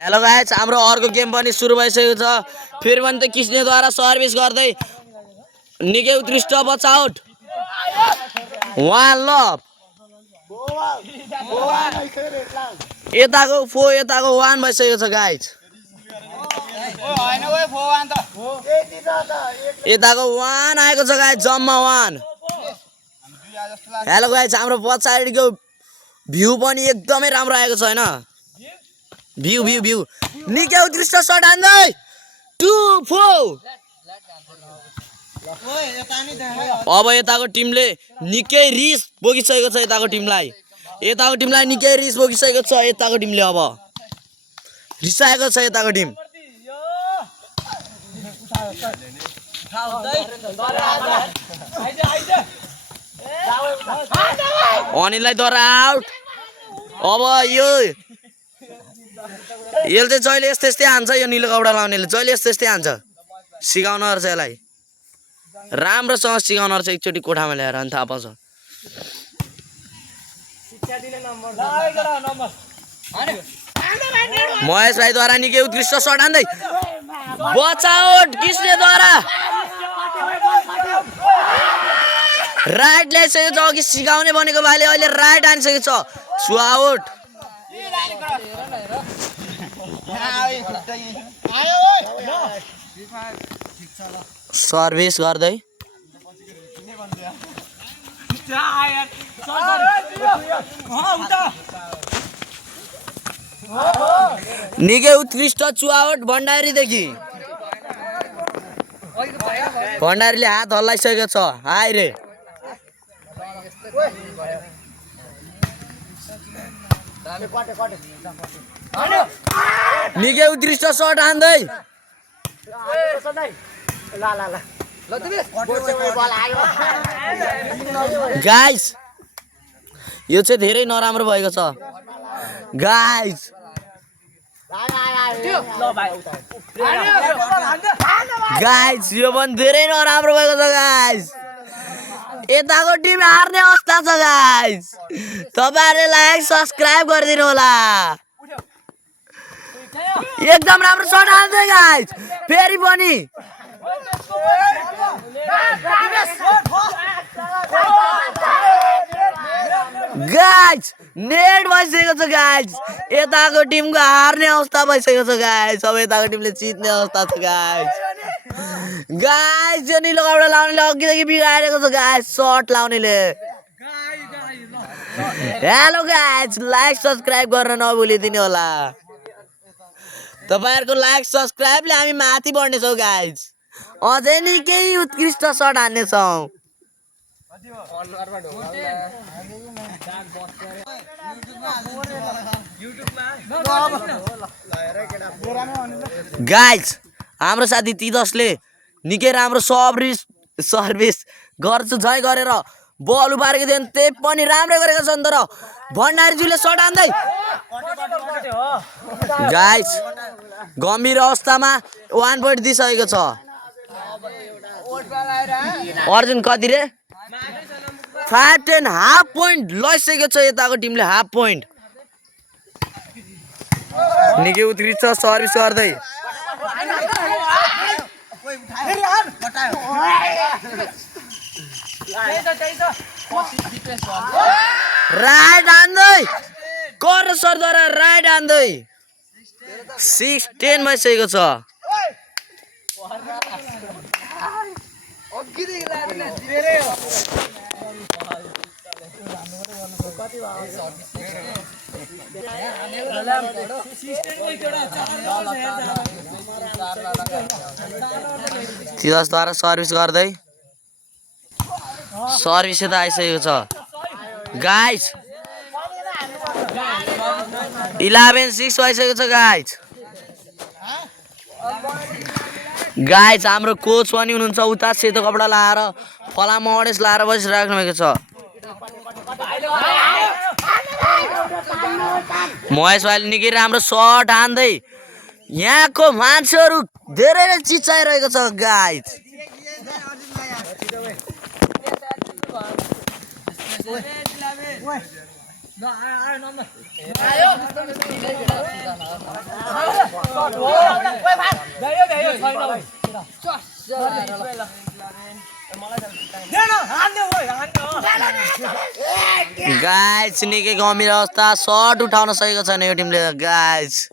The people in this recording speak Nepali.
हेलो गाइस हाम्रो अर्को गेम पनि सुरु भइसकेको छ फेरि पनि त किस्नेद्वारा सर्भिस गर्दै निकै उत्कृष्ट बचाउट वान लभ यताको वान भइसकेको छ गाइस यताको वान आएको छ गाइस जम्मा वान हेलो गाइस हाम्रो पछाडिको भ्यू पनि एकदमै राम्रो आएको छ हैन भ्यू निकै उत्कृष्ट शट हान्दै 2-4 अब यताको टिमले निकै रिस बोकिसकेको छ यताको टिमलाई निकै रिस बोकिसकेको छ यताको टिमले अब रिसाएको छ यताको टिम अनिललाई दर आउट अब यो यसले चाहिँ जहिले यस्तै हान्छ यो निलो कपडा लाउनेले जहिले यस्तै हान्छ सिकाउन पर्छ यसलाई राम्रोसँग सिकाउन पर्छ एकचोटि कोठामा ल्याएर अनि थाहा पाउँछ महेश भाइद्वारा निकै उत्कृष्ट शट हान्दै बचाउट किस्नेद्वारा राइट ल्याइसकेको छ अघि सिकाउने भनेको भाइले अहिले राइट हानिसकेको छ सुआउट सर्भिस गर्दै निकै उत्कृष्ट चुआवट भण्डारीदेखि भण्डारीले हात हल्लाइसकेको छ हाय रे निकै उत्कृष्ट शट हान्दै गाइस यो चाहिँ धेरै नराम्रो भएको छ गाइस यो पनि धेरै नराम्रो भएको छ गाइस यताको टिम हार्ने अवस्था छ गाइस तपाईहरुले लाइक सब्स्क्राइब गरिदिनु होला एकदम राम्रो शट हान्दै गाइस फेरि पनि गाइस नेट भइसकेको छ गाइस यताको टिमको हार्ने अवस्था भइसकेको छ गाइस अब यताको टिमले जित्ने अवस्था छ गाइस यो निलो कपडा लाउनेले अघिदेखि बिगारेको छ गाइस शट लाउनेले हेलो गाइस लाइक सब्स्क्राइब गर्न नभुलिदिनु होला तपाईहरुको लाइक सब्स्क्राइबले हामी माथि बढ्ने छौ गाइस अझै निकै उत्कृष्ट शट हान्ने छौ गाइस हाम्रो साथी तिदसले निकै राम्रो सर्भिस गर्छ जय गरेर बल उपारेको थियो त्यही पनि राम्रो गरेको छ तर भण्डारीजुले शट हान्दै गाइस गम्भीर अवस्थामा 1 पोइन्ट दिइसकेको छ अर्जुन कति रे 5-10 हाफ पोइन्ट लैसकेको छ यताको टिमले हाफ पोइन्ट निकै उत्कृष्ट सर्भिस गर्दै राइट हान्दै कर्नर सरद्वारा राइट हान्दै 6-10 भइसकेको छ तिदसद्वारा सर्भिस गर्दै सर्भिस त आइसकेको छ गाइस 11-6 भइसकेको छ गाइस हाम्रो कोच पनि हुनुहुन्छ उता सेतो कपडा लाएर फलाम अडेस लाएर बसिराख्नु भएको छ महेश भाइले निकै राम्रो शट हान्दै यहाँको मान्छेहरू धेरै नै चिच्चाइरहेको छ guys No, no, no. Guys निकै गम्भीर अवस्था, सट उठाउन सकेको छैन यो टिमले गाइस।